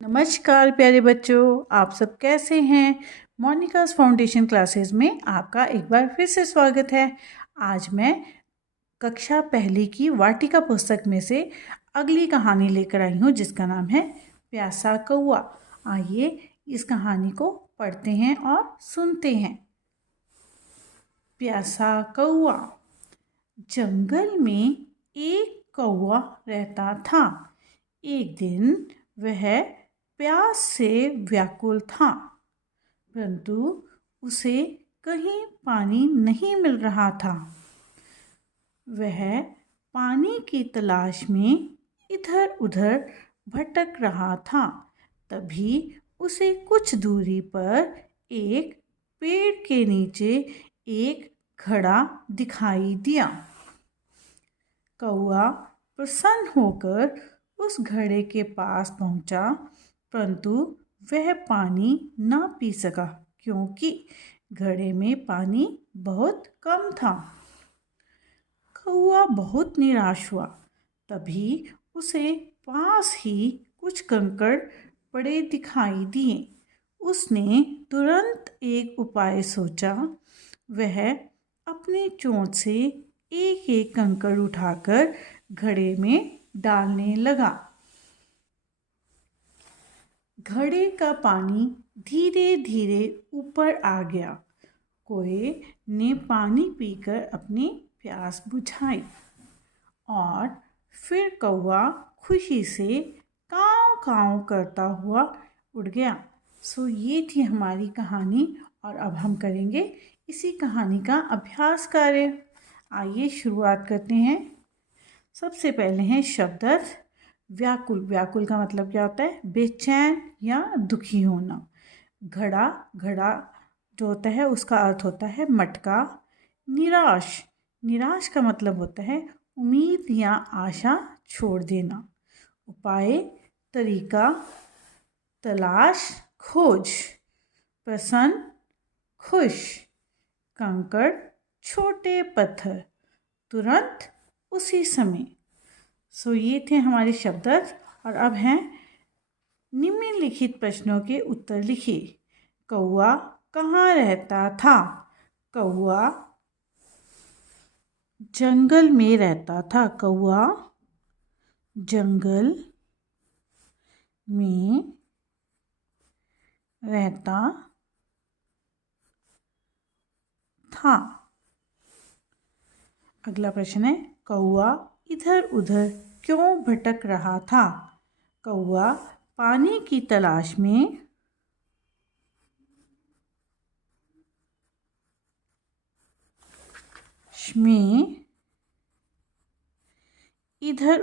नमस्कार प्यारे बच्चों, आप सब कैसे हैं। मोनिकास फाउंडेशन क्लासेस में आपका एक बार फिर से स्वागत है। आज मैं कक्षा पहली की वाटिका पुस्तक में से अगली कहानी लेकर आई हूँ जिसका नाम है प्यासा कौआ। आइए इस कहानी को पढ़ते हैं और सुनते हैं। प्यासा कौआ। जंगल में एक कौआ रहता था। एक दिन वह प्यास से व्याकुल था, परंतु उसे कहीं पानी नहीं मिल रहा था। वह पानी की तलाश में इधर उधर भटक रहा था। तभी उसे कुछ दूरी पर एक पेड़ के नीचे एक घड़ा दिखाई दिया। कौआ प्रसन्न होकर उस घड़े के पास पहुंचा, परंतु वह पानी न पी सका क्योंकि घड़े में पानी बहुत कम था। कौआ बहुत निराश हुआ। तभी उसे पास ही कुछ कंकड़ पड़े दिखाई दिए। उसने तुरंत एक उपाय सोचा। वह अपनी चोंच से एक एक कंकड़ उठाकर घड़े में डालने लगा। घड़े का पानी धीरे धीरे ऊपर आ गया। कोए ने पानी पीकर अपनी प्यास बुझाई और फिर कौआ खुशी से काँव काँव करता हुआ उड़ गया। सो ये थी हमारी कहानी और अब हम करेंगे इसी कहानी का अभ्यास कार्य। आइए शुरुआत करते हैं। सबसे पहले हैं शब्द अर्थ। व्याकुल। व्याकुल का मतलब क्या होता है? बेचैन या दुखी होना। घड़ा। घड़ा जो होता है उसका अर्थ होता है मटका। निराश। निराश का मतलब होता है उम्मीद या आशा छोड़ देना। उपाय, तरीका, तलाश, खोज। प्रसन्न, खुश। कंकड़, छोटे पत्थर। तुरंत, उसी समय। सो ये थे हमारे शब्द अर्थ और अब हैं निम्नलिखित प्रश्नों के उत्तर लिखिए। कौआ कहाँ रहता था? कौआ जंगल में रहता था। कौआ जंगल में रहता था। अगला प्रश्न है कौआ इधर उधर क्यों भटक रहा था? कौआ पानी की तलाश में इधर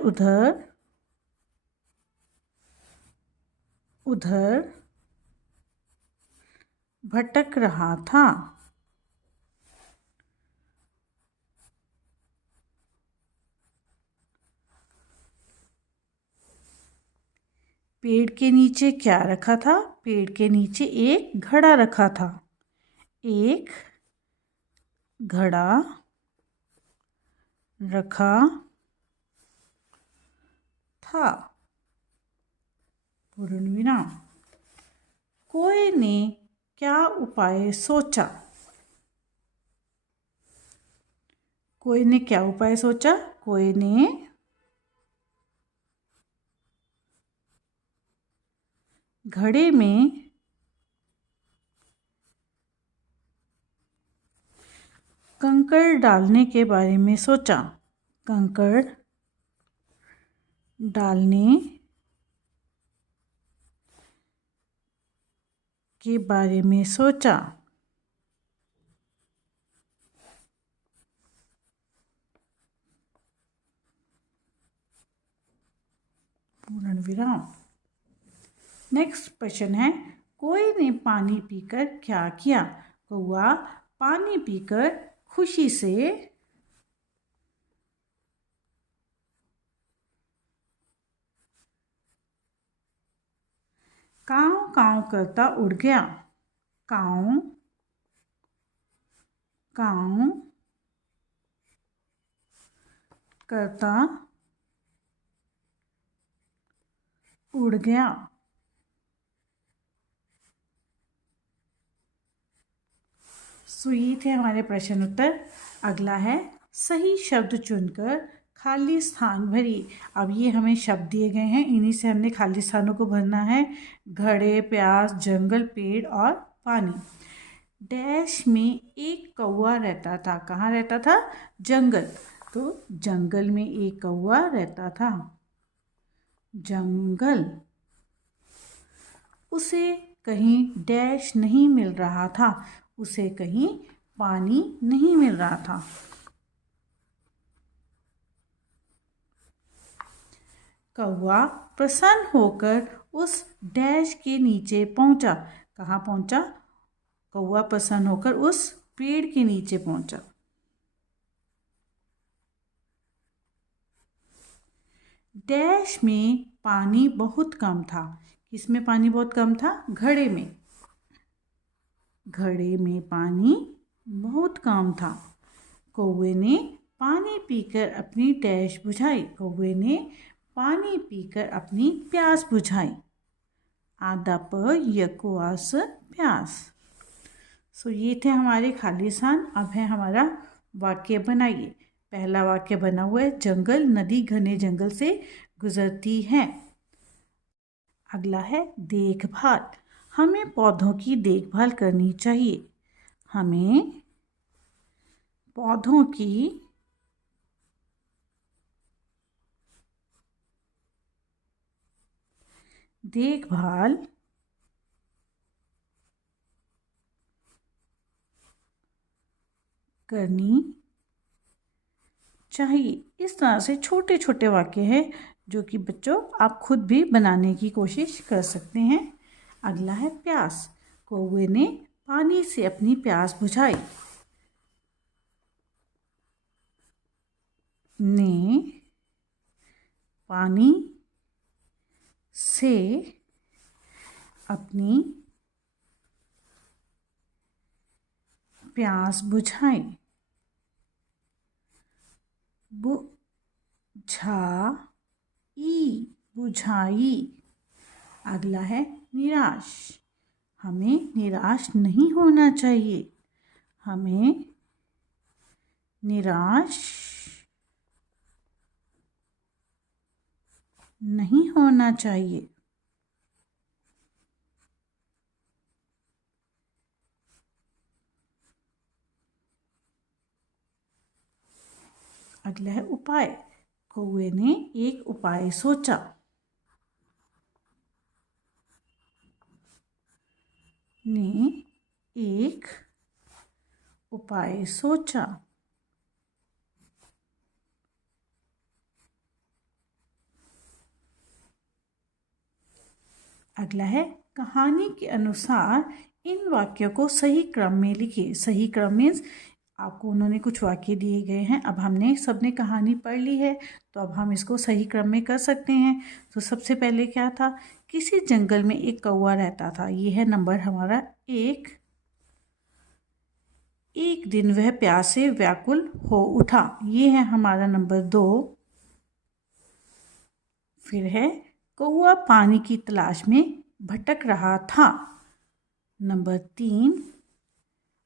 उधर भटक रहा था। पेड़ के नीचे क्या रखा था? पेड़ के नीचे एक घड़ा रखा था। एक घड़ा रखा था। पूर्ण विराम। कोए ने क्या उपाय सोचा? कोए ने क्या उपाय सोचा? कोए ने घड़े में कंकड़ डालने के बारे में सोचा। कंकड़ डालने के बारे में सोचा। पूर्ण विराम। नेक्स्ट प्रश्न है कोए ने पानी पीकर क्या किया? कौआ पानी पीकर खुशी से काँव काँव करता उड़ गया। काँव काँव करता उड़ गया। सो ये थे हमारे प्रश्न उत्तर। अगला है सही शब्द चुनकर खाली स्थान भरिए। अब ये हमें शब्द दिए गए हैं, इन्हीं से हमने खाली स्थानों को भरना है। घड़े, प्यास, जंगल, पेड़ और पानी। डैश में एक कौवा रहता था। कहाँ रहता था? जंगल। तो जंगल में एक कौवा रहता था। जंगल। उसे कहीं डैश नहीं मिल रहा था। उसे कहीं पानी नहीं मिल रहा था। कौवा प्रसन्न होकर उस डैश के नीचे पहुंचा। कहाँ पहुंचा? कौवा प्रसन्न होकर उस पेड़ के नीचे पहुंचा। डैश में पानी बहुत कम था। किसमें पानी बहुत कम था? घड़े में। घड़े में पानी बहुत कम था। कौवे ने पानी पीकर अपनी डैश बुझाई। कौवे ने पानी पीकर अपनी प्यास बुझाई। आदा प यकोआस प्यास। सो ये थे हमारे खाली स्थान। अब है हमारा वाक्य बनाइए। पहला वाक्य बना हुआ है, जंगल नदी घने जंगल से गुजरती है। अगला है देखभाल। हमें पौधों की देखभाल करनी चाहिए। हमें पौधों की देखभाल करनी चाहिए। इस तरह से छोटे छोटे वाक्य हैं जो कि बच्चों आप खुद भी बनाने की कोशिश कर सकते हैं। अगला है प्यास। कौवे ने पानी से अपनी प्यास बुझाई। ने पानी से अपनी प्यास बुझाई। बुझाई। अगला है निराश। हमें निराश नहीं होना चाहिए। हमें निराश नहीं होना चाहिए। अगला है उपाय। कौवे ने एक उपाय सोचा। ने एक उपाय सोचा। अगला है कहानी के अनुसार इन वाक्यों को सही क्रम में लिखिए। सही क्रम मीन्स आपको उन्होंने कुछ वाक्य दिए गए हैं। अब हमने सबने कहानी पढ़ ली है तो अब हम इसको सही क्रम में कर सकते हैं। तो सबसे पहले क्या था? किसी जंगल में एक कौवा रहता था। ये है नंबर हमारा 1। एक दिन वह प्यास से व्याकुल हो उठा। ये है हमारा नंबर 2। फिर है कौवा पानी की तलाश में भटक रहा था। नंबर 3।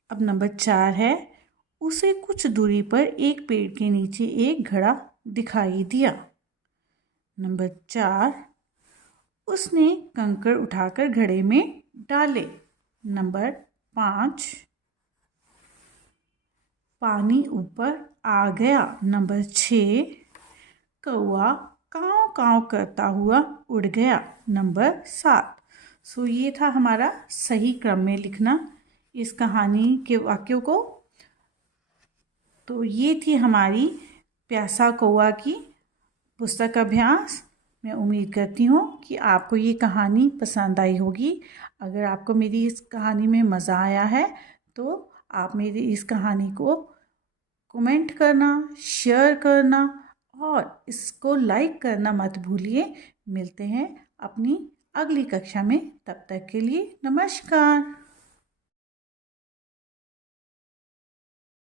अब नंबर 4 है उसे कुछ दूरी पर एक पेड़ के नीचे एक घड़ा दिखाई दिया। नंबर 4 उसने कंकड़ उठाकर घड़े में डाले। नंबर 5 पानी ऊपर आ गया। नंबर 6 कौवा काँव काँव करता हुआ उड़ गया। नंबर 7। सो ये था हमारा सही क्रम में लिखना इस कहानी के वाक्यों को। तो ये थी हमारी प्यासा कौवा की पुस्तक अभ्यास। मैं उम्मीद करती हूँ कि आपको ये कहानी पसंद आई होगी। अगर आपको मेरी इस कहानी में मज़ा आया है तो आप मेरी इस कहानी को कमेंट करना, शेयर करना और इसको लाइक करना मत भूलिए। मिलते हैं अपनी अगली कक्षा में। तब तक के लिए नमस्कार।